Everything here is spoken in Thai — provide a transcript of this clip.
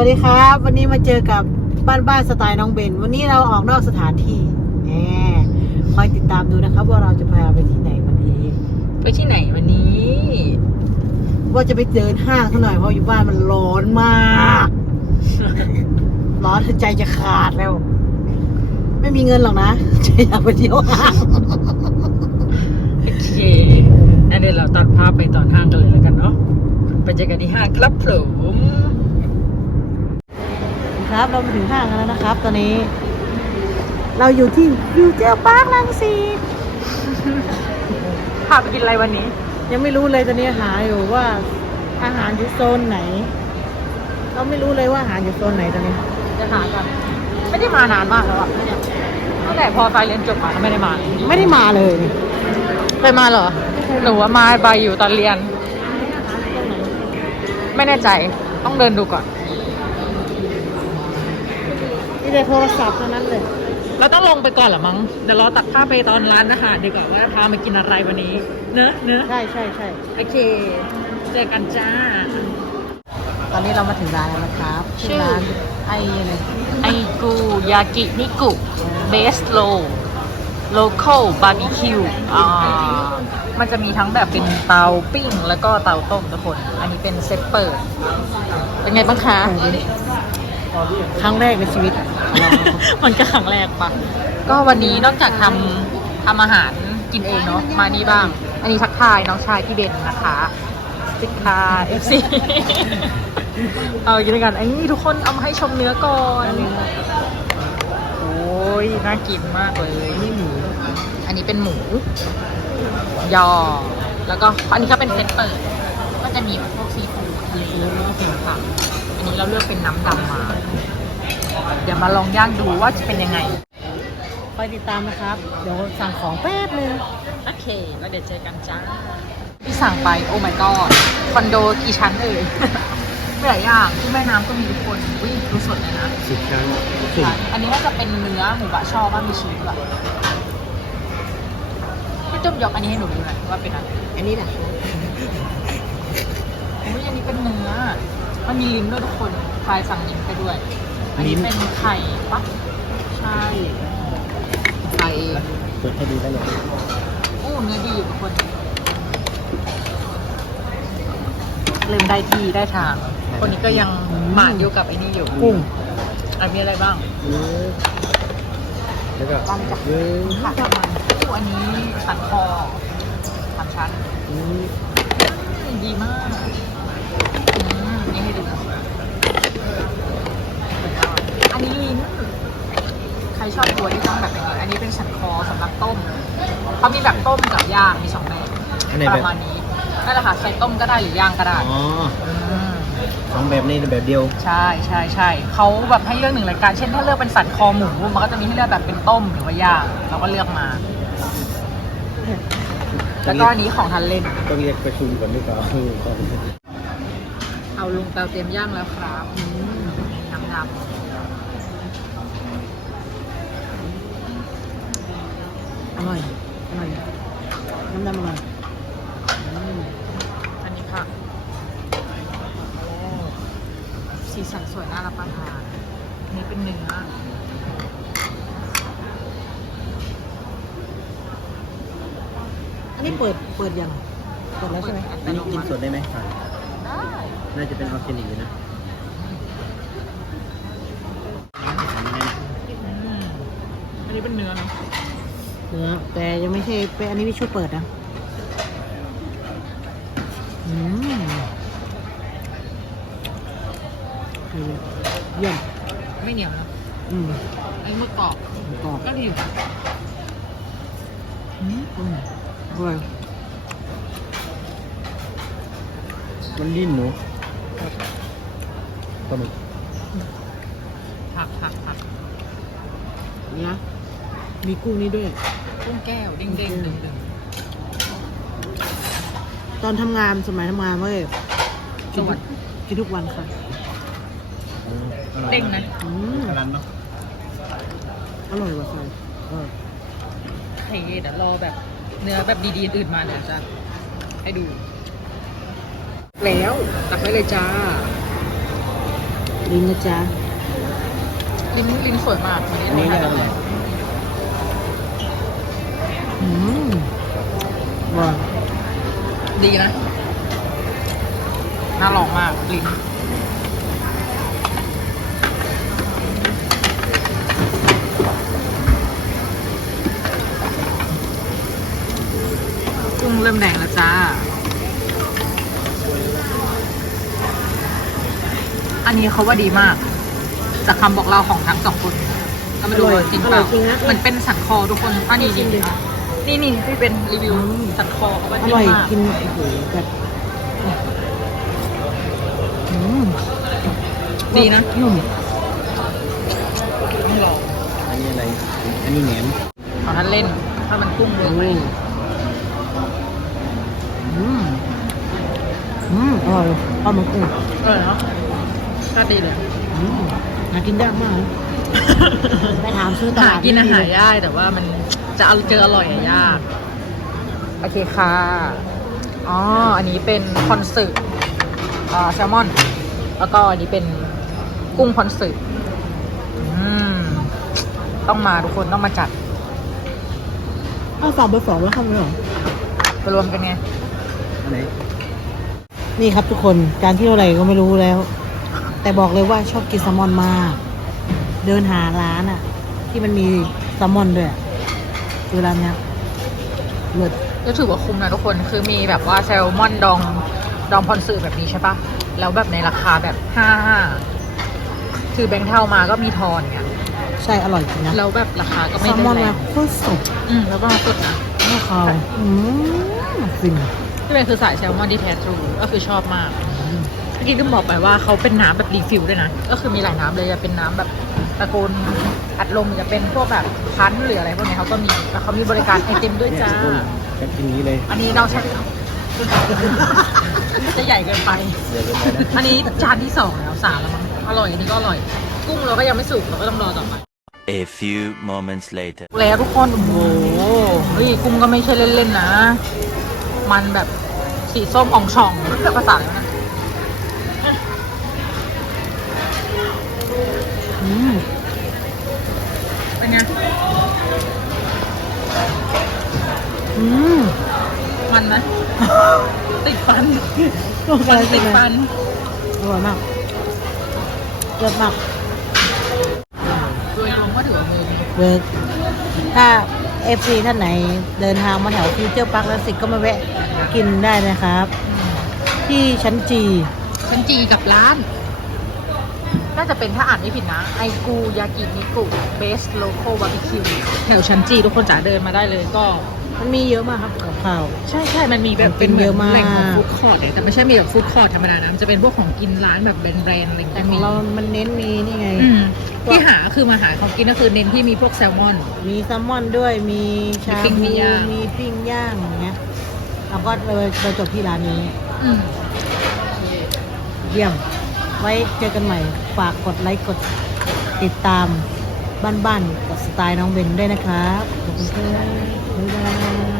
วัสดีครับ วันนี้มาเจอกับบ้านบ้านสไตล์น้องเบน วันนี้เราออกนอกสถานที่แหมคอยติดตามดูนะครับ ว่าเราจะพาไปที่ไหนวันนี้ ไปที่ไหนวันนี้ ว่าจะไปเดินห้างสักหน่อยเพราะอยู่บ้านมันร้อนมาก ร้อนใจจะขาดแล้ว ไม่มีเงินหรอกนะจะอยากไปเที่ยวห้างโอเคอันเดี๋ยวเราตัดภาพไปตอนห้างกันเลยแล้วกันเนาะไปเจอกันที่ห้างครับผม ครับ เรามาถึงห้างกันแล้วนะครับ ตอนนี้ เราอยู่ที่ฟิวเจอร์พาร์คลังสิตพาไปกินอะไรวันนี้ ยังไม่รู้เลยตอนนี้หาอยู่ว่าอาหารอยู่โซนไหน เราไม่รู้เลยว่าอาหารอยู่โซนไหนตอนนี้ จะหากันไม่ได้มานานมากแล้วอะเนี่ยตั้งแต่พอไฟเรียนจบมาก็ไม่ได้มา ไม่ได้มาเลยเคยมาเหรอ หนูว่ามาใบอยู่ตอนเรียน ไม่แน่ใจต้องเดินดูก่อน มีแต่โทรศัพท์เท่านั้นเลย เราต้องลงไปก่อนเหรอมั้ง เดี๋ยวเราตัดภาพไปตอนร้านอาหารดีกว่าว่าพามากินอะไรวันนี้ เนอะเนอะใช่ใช่ใช่โอเค เจอกันจ้า ตอนนี้เรามาถึงร้านแล้วนะครับชื่อร้านไออะไรไอกูยากินิกุเบสโลโลเคอลบาร์บีคิวอ่ามันจะมีทั้งแบบเป็นเตาปิ้ง แล้วก็เตาต้มทุกคน อันนี้เป็นเซตเปิด เป็นไงบ้างคะ ครั้งแรกในชีวิต มันก็ครั้งแรกปะก็วันนี้นอกจากทำทำอาหารกินเองเนาะมานี่บ้าง อันนี้ทักทายน้องชายพี่เบนนะคะสิคาเอฟซีเอากินด้วยกันอ้นี่ทุกคนเอามาให้ชมเนื้อก่อนโอ้ยน่ากินมากเลยนี่หมูอันนี้เป็นหมู ยอ แล้วก็อันนี้ก็เป็นเซตเปิด ก็จะมีแบบพวกซีฟู้ดทะเลแล้วก็เป็นผักอั นนี้เราเลือกเป็นน้ำดำมา เดี๋ยวมาลองย่างดูว่าจะเป็นยังไงไปติดตามนะครับ เดี๋ยวสั่งของแป๊บนึงโอเค แล้วเดี๋ยวเจอกันจ้า ที่สั่งไป โอ้ my god คอนโดกี่ชั้นเอ่ยหลายอย่างที่แม่น้ำก็มีทุกคนวิ่งดูสดเลยนะ สิบครั้งใช่อันนี้น่าจะเป็นเนื้อหมูบะช่อบ้านมีชีสด้วยพี่จุ๊บยกอันนี้ให้หนูดูหน่อยว่าเป็นอะไรอันนี้แหละโอ้ยอันนี้เป็นเนื้อ มันมีลิ้นด้วยทุกคนใครสั่งลิ้นไปด้วย อันนี้เป็นไข่ปะใช่ไข่เปิดให้ดูได้เลยโอ้เนื้อดีอยู่ทุกคน เริ่มได้ที่ได้ทาง คนนี้ก็ยังหมานอยู่กับไอ้นี่อยู่กุ้งอันมีอะไรบ้างแล้วก็ลองจับเออค่ะอู้อันนี้สันคอสามชั้น อืม ดีมากอืมนี่ให้ดู อันนี้ลิ้น ใครชอบตัวที่ต้องแบบนี้ อันนี้เป็นสันคอสำหรับต้ม เขามีแบบต้มกับย่างมีสองแบบอันไหนปแบบระมาณนี้นั่นแหละค่ะใส่ต้มก็ได้หรือย่างก็ได้อ๋อมสองแบบนี้แบบเดียว ใช่ใช่ใช่เขาแบบให้เลือกหนึ่งรายการเช่นถ้าเลือกเป็นสันคอหมูมันก็จะมีให้เลือกแบบเป็นต้มหรือว่าย่างเราก็เลือกมา แล้วก็อันนี้ของทันเล่น ต้องเรียกประชุมก่อนดีกว่าเออก่อนเอาลุงเตาเตรียมย่างแล้วครับอืมน้ำดอร่อยอร่อย น้ำดำอร่อยอืมำอันนี้ค่ะโอ้สีสันสวยน่ารับประทานอันนี้เป็นเนื้ออันนี้เปิดเปิดยังเปิดแล้วใช่ไหมอันนี้กินสดได้ไหมครับได้น่าจะเป็นออร์แกนิกอยู่นะอืมอันนี้เป็นเนื้อเนอะ เนื้อแต่ยังไม่ใช่เป็นอันนี้ไม่ช่วยเปิดนะอืมเยี่ยมไม่เหนียวนะอืมอันนี้หมึกกรอบกรอบก็ดีอยู่นะอืมอืมอร่อยมันดิ้นหนูปลาหมึกผักผักผักนี่นะมีกุ้งนี้ด้วย กุ้งแก้วเด้งเด้งดึงดึงตอนทำงานสมัยทำงานเว้ยสวัสดกินทุกวันค่ะอ๋ออร่อยเด้งนะอืมขนาดเนาะอร่อยกว่าใครเออเฮ้ยเดี๋ยวรอแบบเนื้อแบบดีๆอื่นมาเดี๋ยวจะให้ดู แล้วตักไว้เลยจ้า ลิ้นนะจ๊ะลิ้นลิ้นสวยมากวันอันนี้นี้ได้เท่าไหร่ ว้าวดีนะ น่าลองมากลิ้นกุ้งเริ่มแดงแล้วจ้า อันนี้เขาว่าดีมาก จากคำบอกเล่าของทั้งสองคนก็ไม่รู้ว่าจริงเปล่าเหมือนเป็นสันคอทุกคนอันนี้จริงนะ นี่นี่ที่เป็นรีวิวสันคอเขาว่าอดีร่อยมากกินโอ้โหแบบอืมดีนะนุ่มไม่ลองอันนี้อะไร อันนี้แหนมของท่านเล่น ถ้ามันกุ้งเมืองไปอืมอืมอร่อยข้าวมันกุ้งเออเนาะก็ดีเลยอืมหากินยากมากนะไปถามซื้อตหาลาดกินอาหารไม่มีเลยยากแต่ว่ามัน จะเอาเจออร่อยอะยาก โอเคค่ะ อ๋อ อันนี้เป็นคอนสึอ่าแซลมอน แล้วก็อันนี้เป็นกุ้งคอนสึอืม ต้องมาทุกคนต้องมาจัดเอาสองไปสองแล้วทำไมหรอไปรวมกันไง อันไหนนี่ครับทุกคนการเที่ยวอะไรก็ไม่รู้แล้ว แต่บอกเลยว่าชอบกินแซลมอนมาก เดินหาร้านอะที่มันมีแซลมอนด้วยอะ คือร้านเนี้ยเลิศก็ถือว่าคุ้มนะทุกคน คือมีแบบว่าแซลมอนดองดองพอนสือแบบนี้ใช่ปะแล้วแบบในราคาแบบห้าห้าคือแบงค์เท่ามาก็มีทอนเนี่ยใช่อร่อยจริงนะแล้วแบบราคาก็ไม่แซลได้มอนแรนะงโคตรสดอืมแล้วก็สุดนะไม่คาวอืมฟินที่เป็นคือสายแซลมอนที่แท้ทรูก็คือชอบมาก เมื่อกี้ก็บอกไปว่าเขาเป็นน้ำแบบรีฟิลด้วยนะ ก็คือมีหลายน้ำเลยจะเป็นน้ำแบบ ตะโกนอัดลมจะเป็นพวกแบบพันธุ์หรืออะไรพวกนี้เขาก็มีแล้วเขามีบริการไอเต็มด้วยจ้าจะกินอย่างนี้เลยอันนี้เราใช้จะใหญ่เกินไปเดี๋ยวไปนะ อันนี้จานที่สองแล้วสามแล้วมั้งอร่อยอันนี้ก็อร่อย กุ้งเราก็ยังไม่สุกเราก็ต้องรอต่อไป A few moments later. แล้วทุกคนโอ้โหเฮ้ยกุ้งก็ไม่ใช่เล่นๆนะ มันแบบสีส้มอ่องช่องเรียกภาษาอะไรวะ เป็นไง อืม มันไหมติดฟันมันติดฟันอร่อยมากเลิศมากโดยรวมก็ถือว่ามือเวิร์กถ้าเอฟซีท่านไหนเดินทางมาแถวฟิวเจอร์พาร์คลังสิตก็มาแวะกินได้นะครับ ที่ชั้นจีฉันจีกับร้าน น่าจะเป็นถ้าอ่านไม่ผิดนะ ไอกูยากินิกุเบสโลโคบาร์บีคิวแถวชั้นจีทุกคนจ๋าเดินมาได้เลยก็มันมีเยอะมากครับกับข้าว ใช่ใช่มันมีแบบเป็นเยอะมากแหล่งของฟู้ดคอร์ทแต่ไม่ใช่มีแบบฟู้ดคอร์ทธรรมดานะ มันจะเป็นพวกของกินร้านแบบแบรนด์ๆอะไรอย่างแต่เงี้ยของมีเรามันเน้นมีนี่ไงอืมที่หาคือมาหาของกินก็คือเน้นที่มีพวกแซลมอน มีแซลมอนด้วย มีชามีปิ้งมีบูย่างมีปิ้งย่างอย่างเงี้ยเราก็เลยไปจบที่ร้านนี้อืมเยี่ยม ไว้เจอกันใหม่ ฝากกดไลค์กดติดตามบ้านๆกับสไตล์น้องเบนด้วยนะครับขอบคุณครับบ๊ายบาย